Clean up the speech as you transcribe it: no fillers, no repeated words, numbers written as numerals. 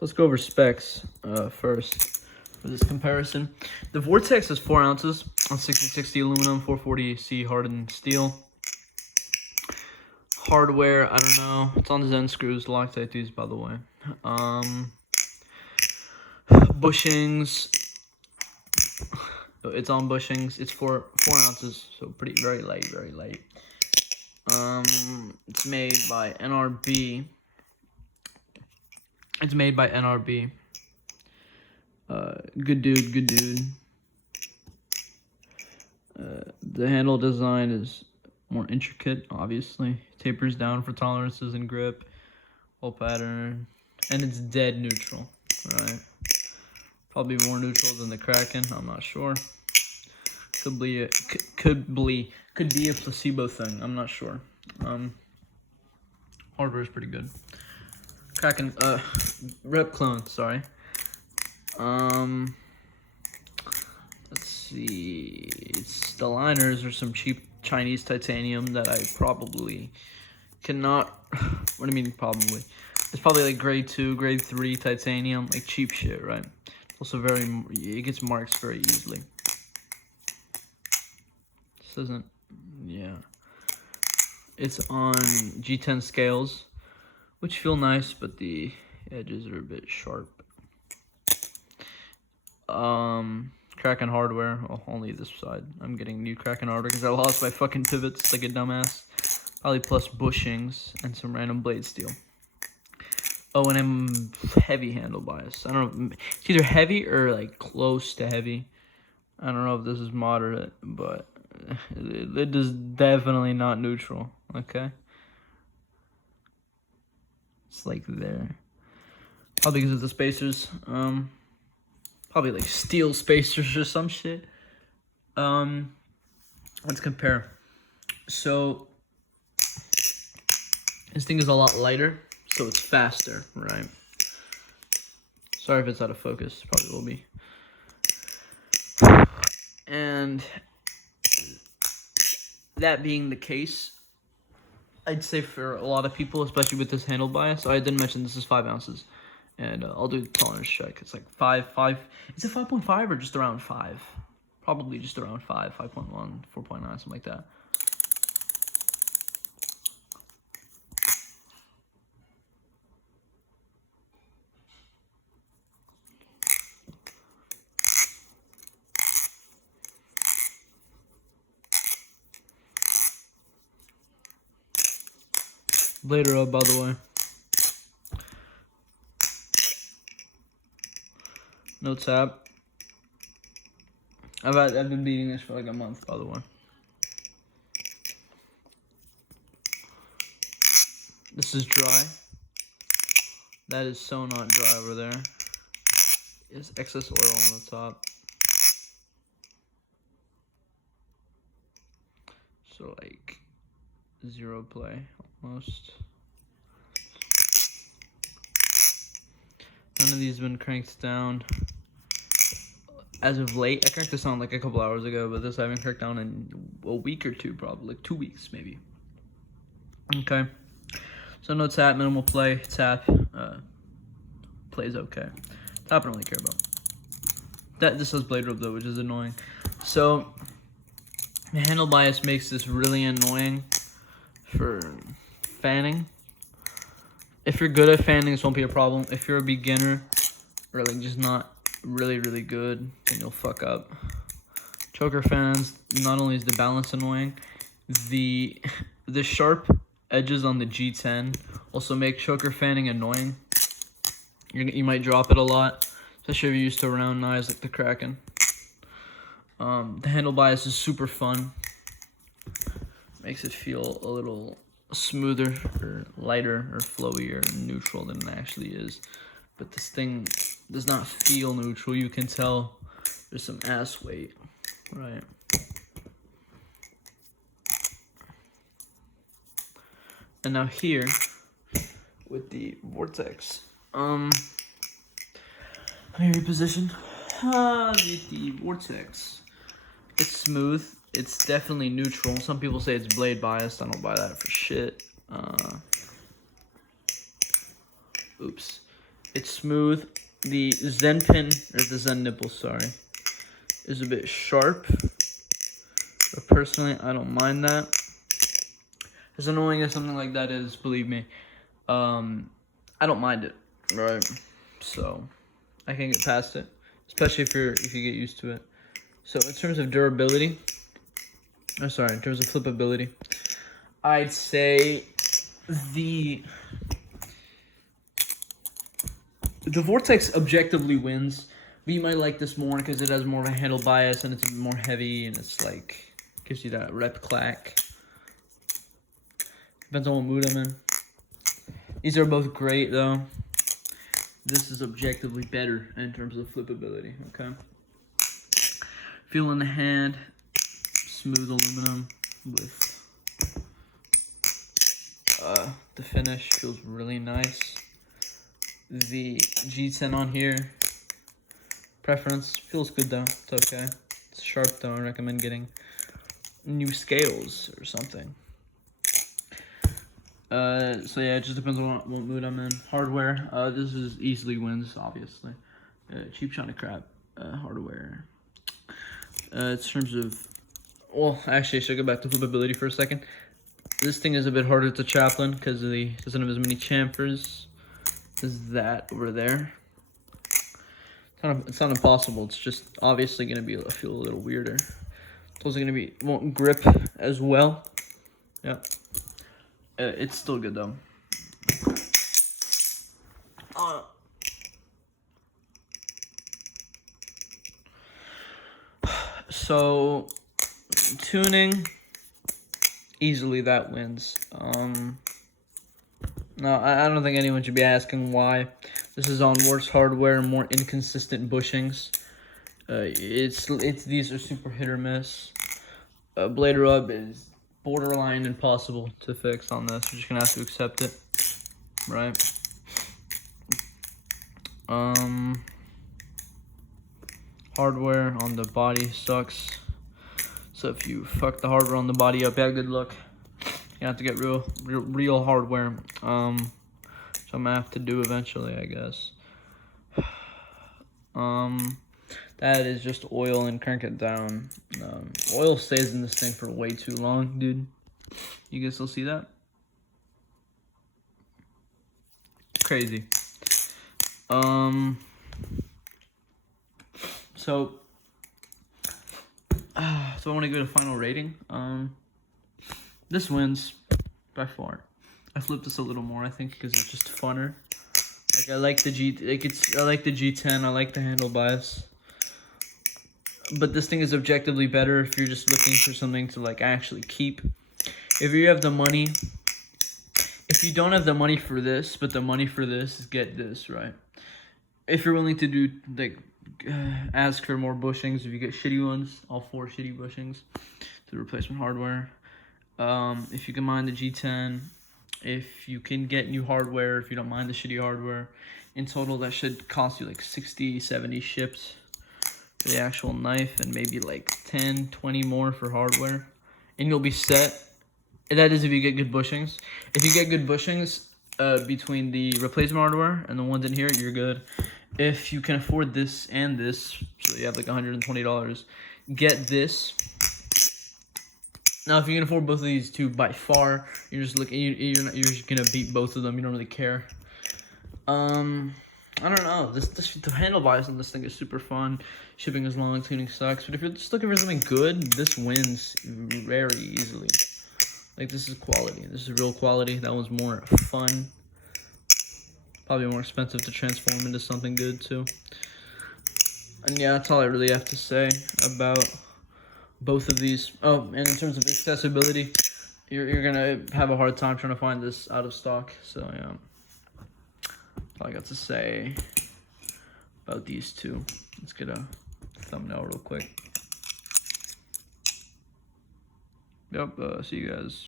let's go over specs first for this comparison. The Vortex is 4 ounces on 6060 aluminum, 440C hardened steel. Hardware, I don't know. It's on the Zen screws, Loctite these, by the way. Bushings. It's on bushings. It's 4 ounces, so very light, very light. It's made by NRB. It's made by NRB. Good dude. The handle design is more intricate, obviously. Tapers down for tolerances and grip. Whole pattern. And it's dead neutral, right? Probably more neutral than the Kraken, I'm not sure. Could be a placebo thing, I'm not sure. Hardware is pretty good. Kraken, Replicant, sorry. Let's see. The liners are some cheap Chinese titanium that I probably cannot. What do you mean probably? It's probably like grade 2, grade 3 titanium, like cheap shit, right? Also it gets marks very easily. This isn't, yeah. It's on G10 scales, which feel nice, but the edges are a bit sharp. Kraken hardware, well, only this side. I'm getting new Kraken hardware because I lost my fucking pivots like a dumbass. Baliplus bushings and some random blade steel. Oh, and I'm heavy handle bias. I don't know, it's either heavy or like close to heavy. I don't know if this is moderate, but it is definitely not neutral, okay? It's like there. How big is the spacers? Probably like steel spacers or some shit. Let's compare. So this thing is a lot lighter, so it's faster, right? Sorry if it's out of focus, probably will be. And that being the case, I'd say for a lot of people, especially with this handle bias, I didn't mention this is 5 ounces. And I'll do the tolerance check. It's like 5. Is it 5.5 or just around 5? Probably just around 5, 5.1, 4.9, something like that. Later up, by the way. No tap. I've been beating this for like a month, by the way. This is dry. That is so not dry over there. There's excess oil on the top. So like 0 play almost. None of these have been cranked down as of late. I cranked this on like a couple hours ago, but this I haven't cranked down in a week or two, probably like 2 weeks maybe. Okay, so no tap, minimal play. Tap plays okay. Tap I don't really care about. This has blade rope though, which is annoying. So the handle bias makes this really annoying for fanning. If you're good at fanning, this won't be a problem. If you're a beginner or like just not really good, then you'll fuck up. Choker fans, not only is the balance annoying, the sharp edges on the G10 also make choker fanning annoying. You might drop it a lot, especially if you're used to round knives like the Kraken. The handle bias is super fun. Makes it feel a little smoother or lighter or flowier and neutral than it actually is. But this thing does not feel neutral. You can tell there's some ass weight, right? And now here with the Vortex, let me reposition. The Vortex, it's smooth. It's definitely neutral. Some people say it's blade biased. I don't buy that for shit. Oops. It's smooth. The Zen pin, or the Zen nipple, sorry, is a bit sharp. But personally, I don't mind that. As annoying as something like that is, believe me, I don't mind it, right? So I can get past it, especially if you get used to it. So in terms of durability, in terms of flippability, I'd say the Vortex objectively wins. But you might like this more because it has more of a handle bias and it's more heavy and it's like gives you that rep clack. Depends on what mood I'm in. These are both great though. This is objectively better in terms of flippability, okay? Feel in the hand, smooth aluminum with the finish feels really nice. The G10 on here, preference, feels good though, it's okay. It's sharp though, I recommend getting new scales or something. So yeah, it just depends on what mood I'm in. Hardware, this is easily wins, obviously. Cheap China crap, hardware. In terms of, well, actually, I should go back to flippability for a second. This thing is a bit harder to chaplain because it doesn't have as many chamfers as that over there. It's not impossible. It's just obviously gonna feel a little weirder. It's also won't grip as well. Yeah. It's still good though. So tuning, easily that wins. No, I don't think anyone should be asking why. This is on worse hardware, more inconsistent bushings. These are super hit or miss. Blade rub is borderline impossible to fix on this. You're just gonna have to accept it, right? Hardware on the body sucks. So if you fuck the hardware on the body up, yeah, good luck. You have to get real hardware. So I'm gonna have to do eventually, I guess. That is just oil and crank it down. Oil stays in this thing for way too long, dude. You can still see that? Crazy. So I want to give it a final rating. This wins by far. I flipped this a little more, I think, because it's just funner. Like I like the G10. I like the handle bias. But this thing is objectively better if you're just looking for something to like actually keep. If you have the money, if you don't have the money for this, but the money for this is get this, right? If you're willing to do like ask for more bushings, if you get shitty ones, all 4 shitty bushings to the replacement hardware. If you can mind the G10, if you can get new hardware, if you don't mind the shitty hardware, in total that should cost you like 60, 70 shipped for the actual knife and maybe like 10, 20 more for hardware. And you'll be set. And that is if you get good bushings. If you get good bushings between the replacement hardware and the ones in here, you're good. If you can afford this and this, so you have like $120, get this. Now, if you can afford both of these two, by far, you're just looking. You're just gonna beat both of them. You don't really care. I don't know. The handle bias on this thing is super fun. Shipping is long, tuning sucks. But if you're just looking for something good, this wins very easily. Like, this is quality. This is real quality. That one's more fun. Probably more expensive to transform into something good, too. And yeah, that's all I really have to say about both of these. Oh, and in terms of accessibility, you're going to have a hard time trying to find this out of stock. So, yeah. That's all I got to say about these two. Let's get a thumbnail real quick. Yep, see you guys.